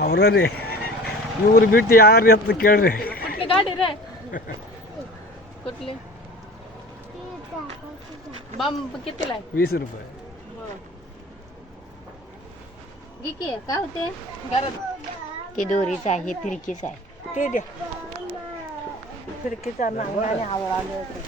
ಅವ್ರ ರೀ ಇವ್ರು ಬಿಟ್ಟು ಯಾರು ಎತ್ತು ಕೇಳ್ರಿ. कुठली गाडी रे कुठली बंब कितीला आहे 20 रुपये. काय होते घरात की दोरीच आहे फिरकीच आहे ते द्या फिरकीचा नांगाने आवळाले होते.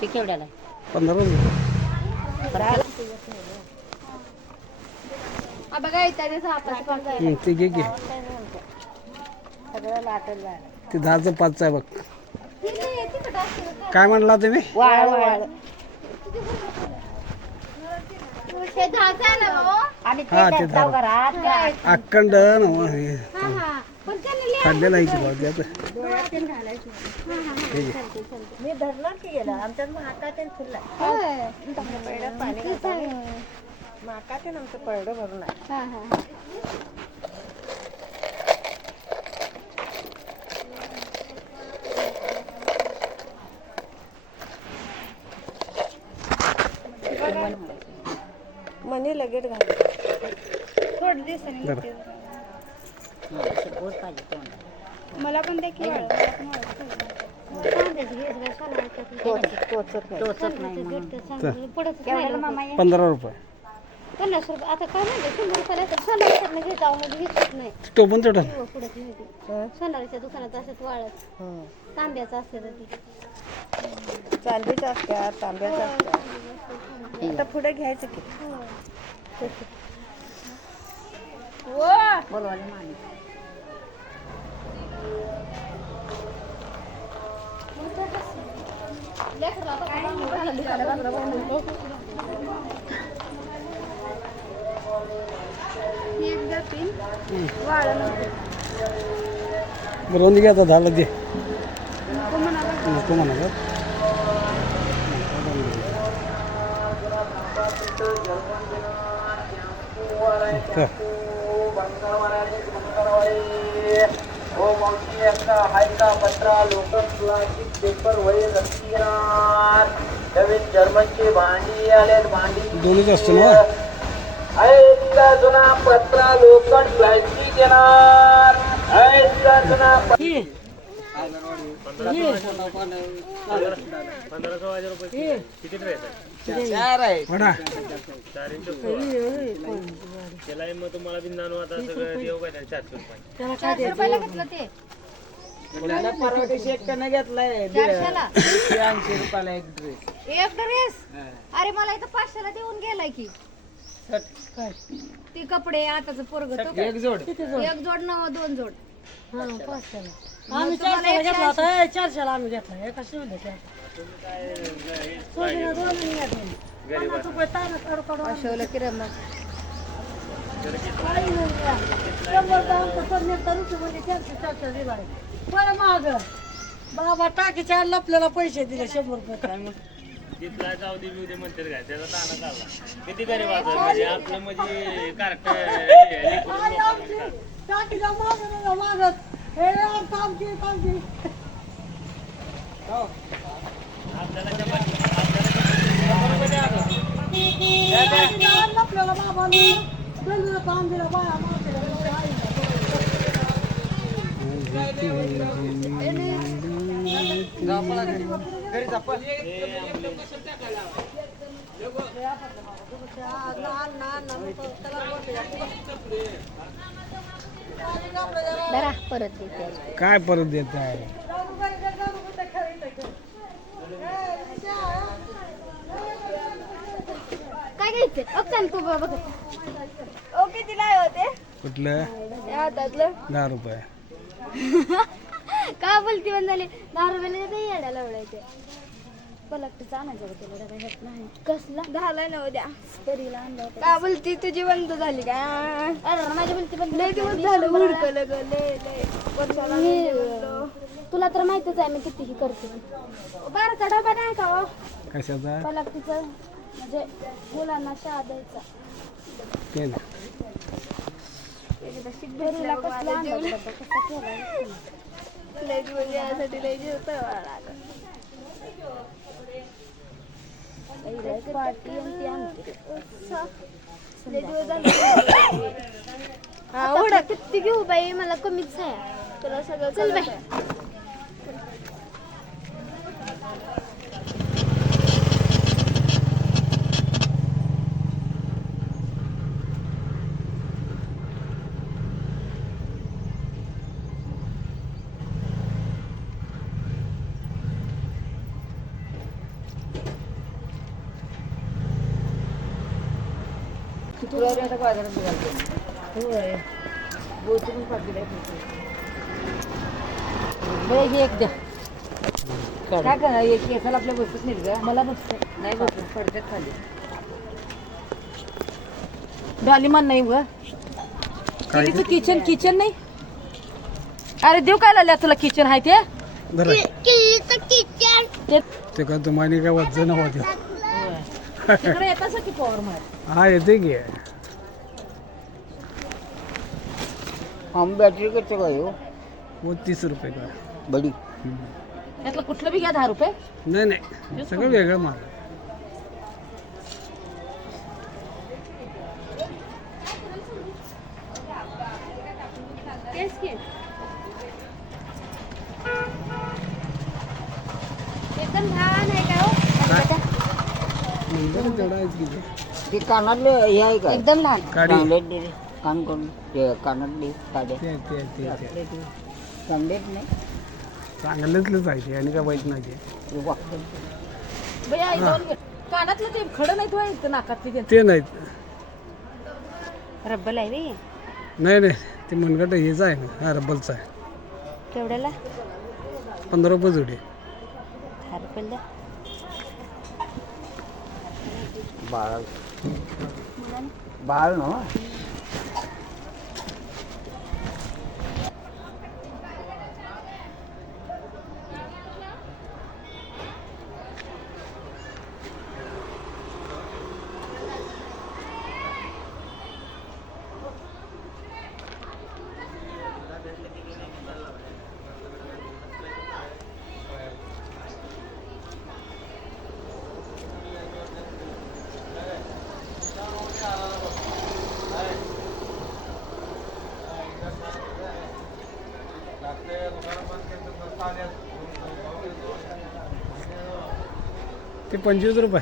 ते केवढ्याला 15 रुपये. बघा इत्यादी ते घे घे. सगळं लाटत जाय ते 10चं 5चं आहे बघ. काय म्हणला तुम्ही? वाळ वाळ आणि हा, ते ते धार. घरात अखंड ना हे काढलेलं आहे की भाऊ त्यात. मी धरणार की गेला आमच्यात माकाते फुलला पाणी माकाते आमचं पडलं भरून आहे. मनी लगेच घाल थोडं दिवसांनी मला पण ते टोचत नाही 15 रुपये. 50 रुपये आता काय म्हणते 100 रुपयाला तर सोनारीच्या घेत जाऊ म्हणजे घेतच नाही तो पण चढल. पुढत नाही ती सोनारीच्या दुकानात असत वाळत तांब्याचं असतं ती चांदीच असत्या तांब्याच असत्या आता पुढे घ्यायचं की बोलवाले माणूस बरोबर घ्या आता झालं ते नको म्हणा का. जर्मनची भांडी आले भांडी दोन्हीच असतं ना. जुना पत्रा लोखंड प्लास्टिक येणार जुना वडा तुम्हाला बिंदानो आता सगळं देऊ काय 400 रुपयाला घेतलं ते परवा दिवशी एक टन घेतलाय 80 रुपयाला एक ड्रेस. एक ड्रेस अरे मला इथं 500ला देऊन गेलाय की ते कपडे आताच पोरग एक जोड एक जोड न 2 जोड आम्ही 400 घेतला होता 400 आम्ही घेतला एका शिवले अशोला की रम बाबा टाकीच्या आपल्याला पैसे दिले 100 रुपये तिथला जाऊ दे बिऊ दे म्हणतात काय त्याचा ताना चालला किती गरीब असं म्हणजे आपलं म्हणजे कार्ट टाकीच्या मागत हे काम की आपल्याला बाबा काम दिलं बाया घरी जापल परत देते काय परत देत आहे. काय घ्यायचं ओके तू बाबा ओके तिला होते कुठलं हातातलं 10 रुपये. का बोलती पण झाली 10 रुपयाला काही येड्याला उडायचे पलकटीचा आणायचं होतं त्याला काही येत नाही कसला 10ला न उद्या तरीला आणलं होतं का बोलती तुझी बंद झाली का अरे माझी बोलती बंद लय दिवस झालं हुडकलं ग लय तुला तर माहितीच आहे मी कितीही करते बारचा डबा नाही का हो कशाचा पलकटीचं म्हणजे मुलांना शाळा द्यायचा ते ना एकदा शिक भेटला कसला अंदाज होता, कसा केलाय. लय दिवस यासाठी लय जीव तळवायला लागला. एक पार्टी आणि ती आमटी. लय दिवस झाले. आता किती घेऊ बाई, मला कमीच आहे. तुला सगळं चल बाई. शुक्रवारी आता बाजारात निघालतो. होय बोलून पाठवले एक द्या. काय करा एक केसाला आपल्या बसत नाही का? मला बसत नाही, बसत पडतात खाली. डॉलीमान नाही ग. तिचं किचन नाही. अरे देऊ काय लावल्या तुला किचन आहे ते? ते का तुम्हाला काय वजन होते. तिकडे येत असं की पॉवर मार. हा येते की. हम बॅटरी करतो काय हो? वो 30 रुपये का. बडी त्यातलं कुठलं बी घ्या 10 रुपये. नाही नाही सगळं वेगळं माल. एकदम लहान आहे का हो? नंबर तेवढा आहेच की ते. ते कानातले हे आहे का? एकदम लहान. काढी कान करून ते कानातले काढे ते चांगलेच नाही. चांगल्यातलंच आहे ते आणि काय वाईट नाही ते. कानातलं ते खडं नाही तो नाकातली ते नाहीत. रब्बल आहे बी. नाही नाही ते मनगट हेच आहे ना. हा रब्बलचा आहे. केवढ्याला? 15 रुपये जोडी. 10 रुपयाला. बाळ ना ते 25 रुपये.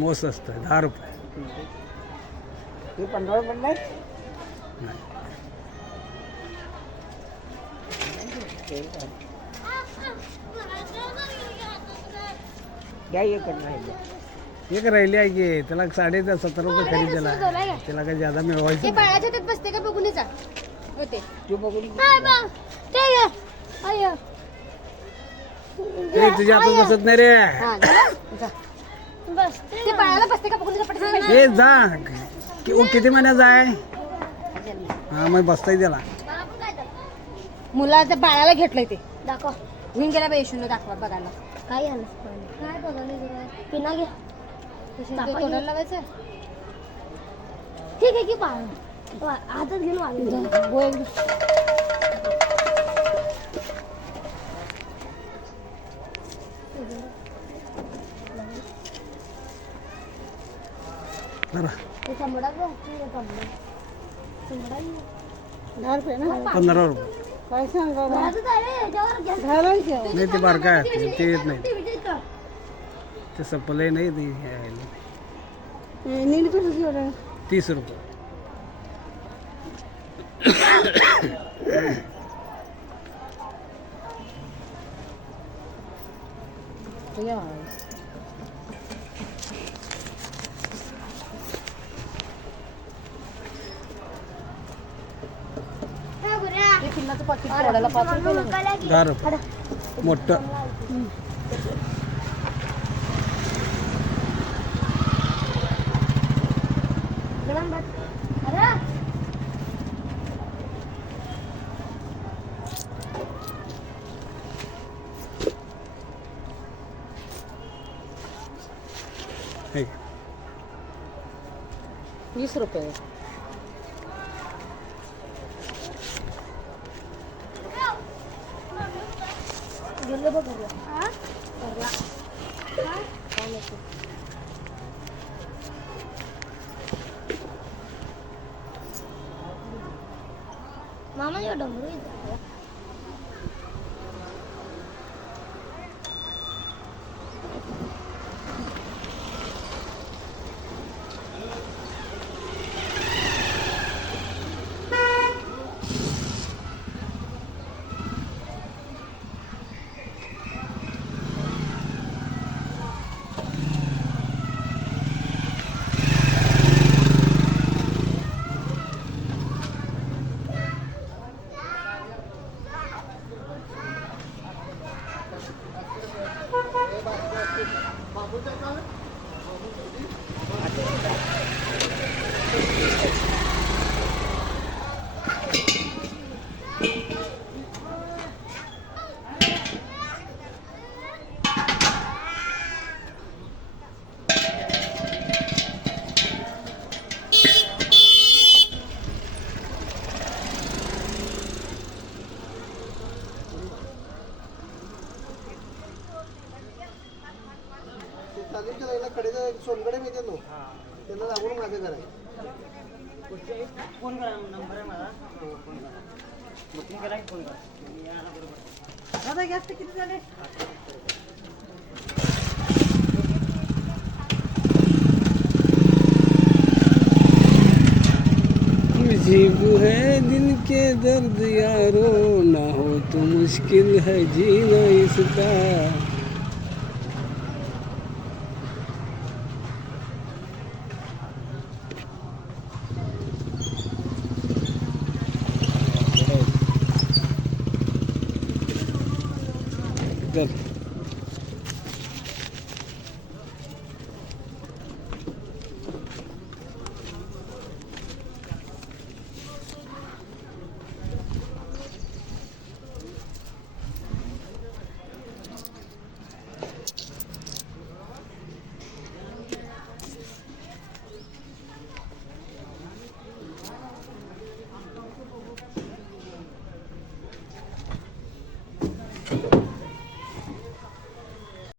वो स्वस्त आहे 10 रुपये. ते 15 रुपये नाही. घ्या एकच राहिले. एक राहिली आहे की त्याला 17.5 रुपये खरेदी दिला. त्याला काय ज्यादा मिळवायचं ते बाळाच्या त्यात बसते का बघून जा. होते. तू बघून ते तुझ्या हातात बसत नाही रे. बस ते बाळाला बसते का बघून जा. ए जा किती महिन्याचा आहे? हा मग बसताय त्याला. मुलाच्या बाळाला घेतलंय ते. दाखव. घेऊन गेला बाई यशून दाखवा बघायला. काय झालं? काय बघायला? पिना घे. तोंडाला लावायचं. ठीक आहे की बाळ हातात घेऊन वाजून जरा 15 रुपये. काय सांगा नाही ते बारका आहे ते येत नाही. ते सपलंय नाही ते घ्यायला. 30 रुपये. पिल्लाचं पाकिट तोडायला 5 रुपये 10 रुपये मोठं. हे. 20 रुपये. गेलो बघ घरला. घरला. मामा या डमरू इथं. तालीमच्या लाईनला कडेचा सोनकडे मिळते नो त्यांना लागून मागे करायचं. फोन करा, नंबर आहे माझा. फोन करा. बुकिंग करा की फोन करा. मी यायला बरोबर. दादा गॅस किती झाले? मुजीब है दिल के दर्द यारो, ना हो तो मुश्किल है जीना इसका. कर